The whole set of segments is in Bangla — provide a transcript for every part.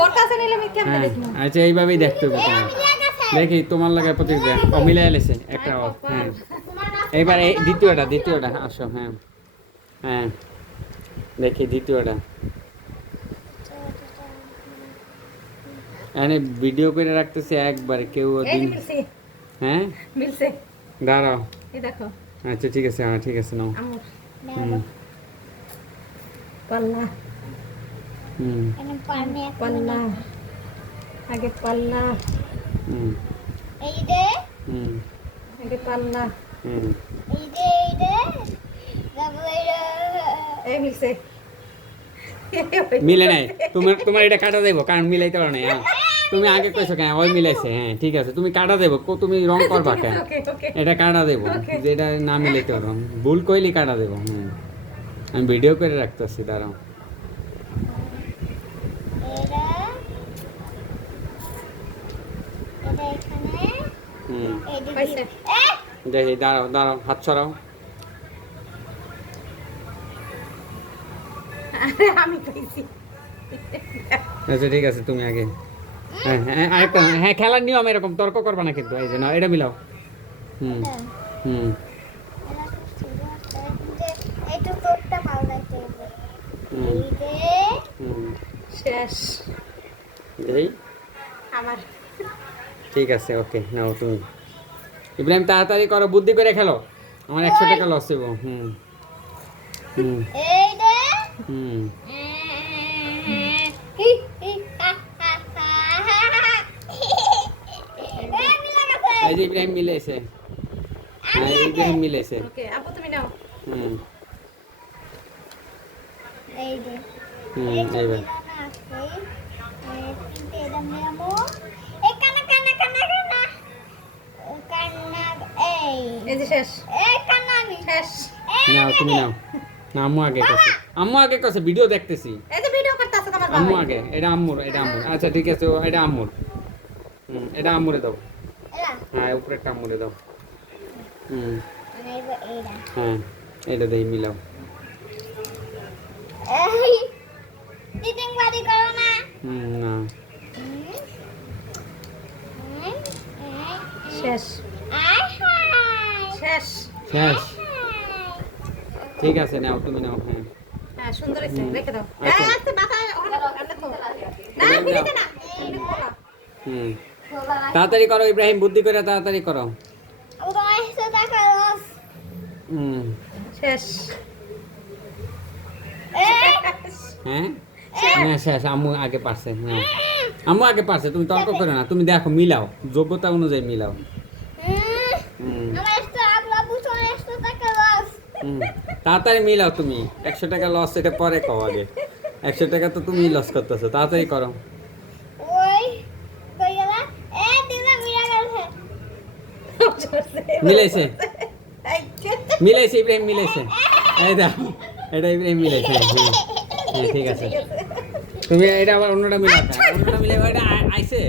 ওর কাছে নিলে আমি কেমনে দেখবো? আচ্ছা এইভাবেই দেখতে হবে তোমার। দেখি তোমার লাগে প্রতিক্রিয়া মিলাই এলেছে একটা হ্যাঁ এইবার এই দ্বিতীয়টা আসো হ্যাঁ হ্যাঁ দেখি দ্বিতীয়টা এখানে ভিডিও করে রাখতেছে একবারে কেউ এই দিন মিলছে হ্যাঁ মিলছে দাঁড়াও এই দেখো আচ্ছা ঠিক আছে হ্যাঁ ঠিক আছে নাও আমুর হুম পাল্লা হুম পাল্লা আগে পাল্লা হুম এই যে হুম আগে পাল্লা হুম এই যে তারপরে এই মিলছে মিলে নাই তোমার এটা কাটা দেবো কারণ মিলাইতে পারো না হ্যাঁ তুমি আগে কইছো কেন ওই মিলাইছে হ্যাঁ ঠিক আছে তুমি কাটা দেবো তুমি রং করবা কেন ওকে ওকে এটা কাটা দেবো যেটা না মিলাইতে পারো ভুল কইলি কাটা দেবো হ্যাঁ আমি ভিডিও করে রাখতেছি দাঁড়াও এটা এখানে হুম এই যে হইছে দেখি দাঁড়াও হাত ছড়াও আরে আমি কইছি আচ্ছা ঠিক আছে তুমি আগে হ্যাঁ হ্যাঁ আরেকটা হ্যাঁ খেলার নিয়ম এরকম তর্ক করবা না কিন্তু এই যে না এটা মিলাও হুম হুম এইটু কোটটা পাউডারতে হুম এই যে হুম শেষ এই আমার ঠিক আছে ওকে নাও তুমি ইব্রাহিম তাড়াতাড়ি করো বুদ্ধি করে খেলো আমার 100 টাকা লস হইব হুম হুম এই যে হুম এই যে ইব্রাহিম মিলেছে হ্যাঁ ইব্রাহিম মিলেছে ওকে আপু তুমি নাও হুম এই যে হুম এইবার এই যে শেষ শেষ নাও তুমি নাও না আম্মু আগে কাছে ভিডিও দেখতেছি এই যে ভিডিও করতেছ তোমার বাবা আম্মু আগে এটা আম্মুর আচ্ছা ঠিক আছে এটা আম্মুর এটা আম্মুরে দাও হ্যাঁ উপরেরটা আম্মুরে দাও হুম হ্যাঁ এটা দেই মিলাও না শেষ শেষ শেষ ঠিক আছে নাও তুমি নাও হ্যাঁ হ্যাঁ সুন্দর হইছে রেখে দাও আচ্ছা। আস্তে বাতা ওখানে আমরা তো না মিলিতে না এমনি খোলা হুম তাড়াতাড়ি করো ইব্রাহিম বুদ্ধি করে তাড়াতাড়ি করো হুম শেষ হ্যাঁ হ্যাঁ শেষ আম্মু আগে পারছে হ্যাঁ আম্মু আগে পারছে তুমি তর্ক করো না তুমি দেখো মিলাও যোগ্যতা অনুযায়ী মিলাও হুম হুম তাড়াতাড়ি মিলাও তুমি 100 টাকা লস এটা পরে কও আগে 100 টাকা তো তুমি লস করতেছো তাড়াতাড়ি করো মিলাইছে মিলাইছে ইব্রাহিম মিলাইছে এই দেখো এটা ইব্রাহিম মিলাইছে হ্যাঁ ঠিক আছে তুমি এটা আবার অন্যটা মিলাও অন্যটা মিলে এটা আইছে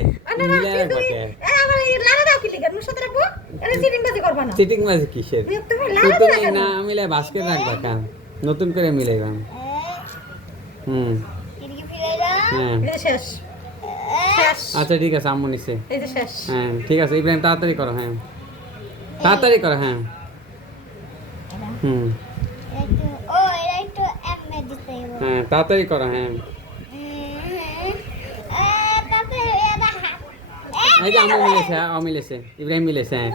মিলে রাখবা কে আমার লাড়া দাও কি লিখা নুর সাথে রাখবো এটা চিটিং বাজি করবা না চিটিং বাজি কিসের তুমি লাড়া তুমি দাও না মিলে বাস্কেট রাখবা কেন নতুন করে মিলাইবা হুম হ্যাঁ এই যে শেষ শেষ আচ্ছা ঠিক আছে আম্মু নিছে এই যে শেষ হ্যাঁ ঠিক আছে ইব্রাহিম তাড়াতাড়ি করো হ্যাঁ তাড়াতাড়ি করো হ্যাঁ হুম হ্যাঁ তাড়াতাড়ি করো হ্যাঁ এই যে আম্মু মিলেছে মিলেছে ইব্রাহিম মিলেছে হ্যাঁ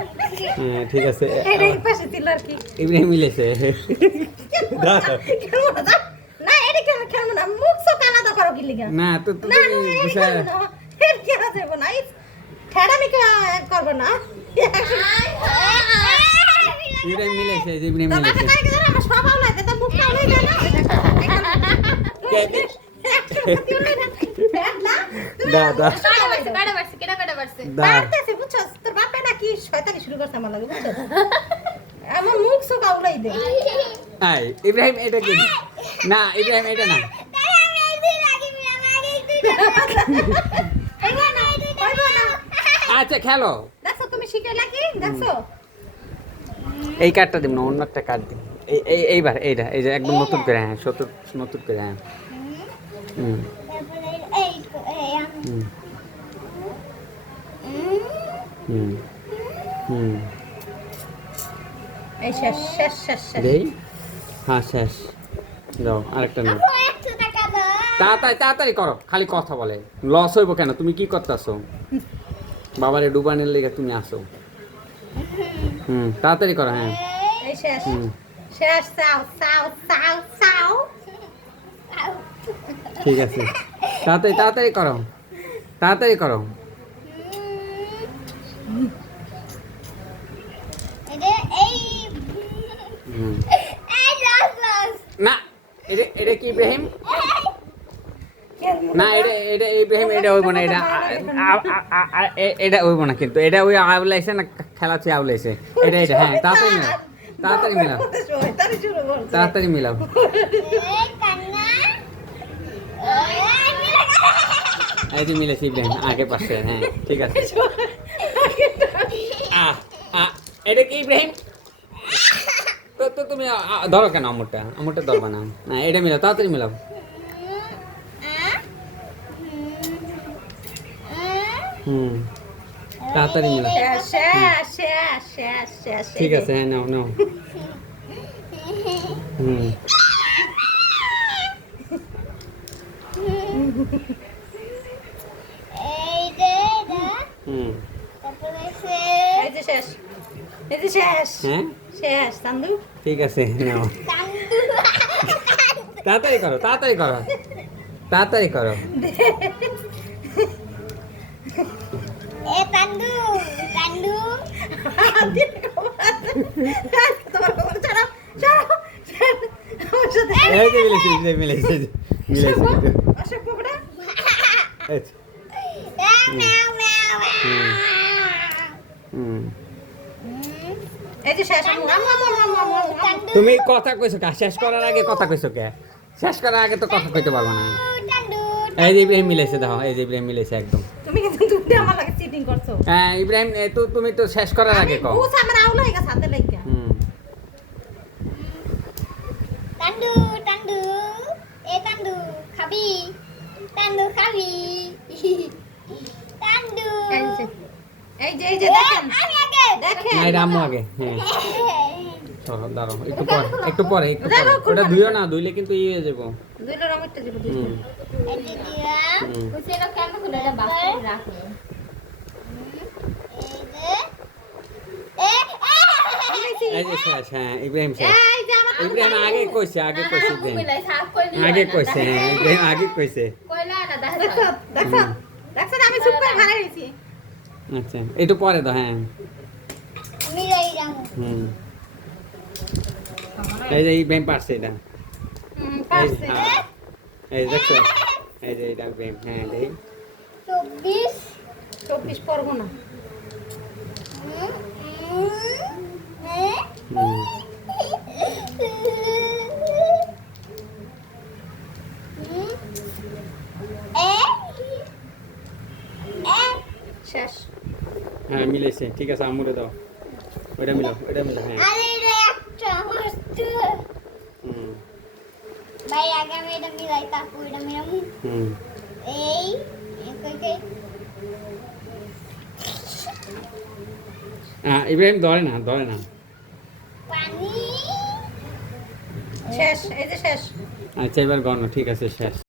হ্যাঁ ঠিক আছে এটা এই পাশে দিল আর কি ইব্রাহিম মিলেছে খেলবো না না এটা খেলবো না মুখ সব আলাদা করো কি লিখা না তো না তুমি না বিষয় এর কি আছে না ঠেড়ামি করবো না ইব্রাহিম মিলেছে এই যে ইব্রাহিম তো বাটা মিলেছে কাকে ধরে আমার সব আউলাই তো মুখ আউলাই যায় না দা দা দা বাড়তেছে বুঝছস তোর বাপে নাকি শয়তানি শুরু করছে আমার লাগে বুঝছস আমার মুখ সব আউলাই দে আই ইব্রাহিম এটা কি না ইব্রাহিম এটা না আচ্ছা খেলো দেখছো তুমি শিখাইলা কি দেখছো এই কার্ডটা দিন না অন্য একটা কার্ড দিন এইবার এইটা এই যে একদম নতুন করে হ্যাঁ নতুন করে হ্যাঁ হুম হুম হুম হুম এই শেষ শেষ শেষ শেষ দেই হ্যাঁ শেষ দাও আরেকটা নাও আপু 100 টাকা দাও। তাড়াতাড়ি তাড়াতাড়ি করো খালি কথা বলে লস হইব কেন তুমি কি করতেছো বাবারে ডুবানের লেগে তুমি আসো তাড়াতাড়ি করো হ্যাঁ এই শেষ হুম শেষ চাও চাও চাও চাও ঠিক আছে তাড়াতাড়ি তাড়াতাড়ি করো তাড়াতাড়ি করো এটা এই হুম এই লস লস। না এটা এটা কি ইব্রাহিম না এটা এটা ইব্রাহিম এটা হইব না এটা এটা হইব না কিন্তু এটা ওই আউলাইছে না খেলাচ্ছে আউলাইছে এটা এটা হ্যাঁ তাড়াতাড়ি মিলাও তাড়াতাড়ি মিলাও তাড়াতাড়ি শুরু কর তাড়াতাড়ি মিলাও এই কান্না এই মিলে এই যে মিলেছে ইব্রাহিম আগে পাশে হ্যাঁ ঠিক আছে এটা কি ইব্রাহিম তো তো তুমি ধরো কেন আমুরটা ধরবা না না এটা মিলাও তাড়াতাড়ি মিলাও হুম তাড়াতাড়ি মিলাও শেষ শেষ শেষ শেষ শেষ ঠিক আছে হ্যাঁ নাও নাও হুম এই যে এটা হুম তারপরে এই যে শেষ এই যে শেষ হ্যাঁ শেষ চান্দু ঠিক আছে নাও তান্দু তাড়াতাড়ি করো তাড়াতাড়ি করো তাড়াতাড়ি করো এ তান্দু তান্দু তোমার খবর ছাড়াও ছাড়াও আমার সাথে এই যে মিলেছে এই যে মিলেছে মিলেছে অশোক বাবুরা এই যে, ম্যাও ম্যাও হুম এই যে শেষ তান্দু তুমি কথা কইছো কে শেষ করার আগে কথা কইছো কে শেষ করার আগে তো কথা কইতে পারবো না তান্দু এই যে ইব্রাহিম মিলেছে দেখো এই যে ইব্রাহিম মিলেছে একদম তুমি কিন্তু তুমি আমার লাগে চিটিং করছো হ্যাঁ ইব্রাহিম তো তুমি তো শেষ করার আগে কও বুঝ আমার আউলা হয়ে গেছে হাতে লাগিয়া হুম তান্দু তান্দু এ তান্দু খাবি তান্দু খাবি তান্দু এই যে দেখেন আমি আগে দেখেন না এটা আম্মু আগে হ্যাঁ চলো দাঁড়াও একটু পরে ওটা ধুইও না ধুইলে কিন্তু ই হয়ে যাবো দুইটা রঙেরটা দিব হুম এই যে দিলাম হুম এই যে এই যে শেষ হ্যাঁ ইব্রাহিম শেষ এই যে আমার ইব্রাহিম আগে কইছে ইব্রাহিম আগে কইছে হ্যাঁ ইব্রাহিম আগে কইছে দেখছো দেখছো দেখছো আমি চুপ করে ভাড়া রইছি আচ্ছা একটু পরে দাও হ্যাঁ আমি যাই যাবো হুম এই যে ইব্রাহিম পারছে এটা পারছে হ্যাঁ। এই যে দেখছো এই যে এটা ইব্রাহিম হ্যাঁ দেখি 24 24 পড়বো না হুম শেষ হ্যাঁ মিলেছে ঠিক আছে আম্মুরে দাও ওইটা মিলাও হ্যাঁ আরে এটা একটা মস্ত হুম ভাই আগে আমি এটা মিলাই তারপর এটা মিলাম হুম এই কই ইব্রাহিম ধরে না পানি শেষ এই যে শেষ আচ্ছা এবার গণ ঠিক আছে শেষ